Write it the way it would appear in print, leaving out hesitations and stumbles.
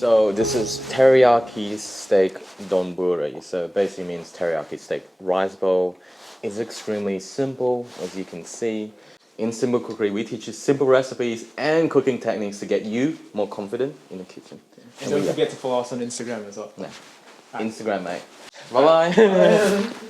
So this is teriyaki steak donburi. So it basically means teriyaki steak rice bowl. It's extremely simple, as you can see. In Simple Cookery, we teach you simple recipes and cooking techniques to get you more confident in the kitchen. And don't forget to follow us on Instagram as well. Yeah. Instagram, mate. Bye-bye.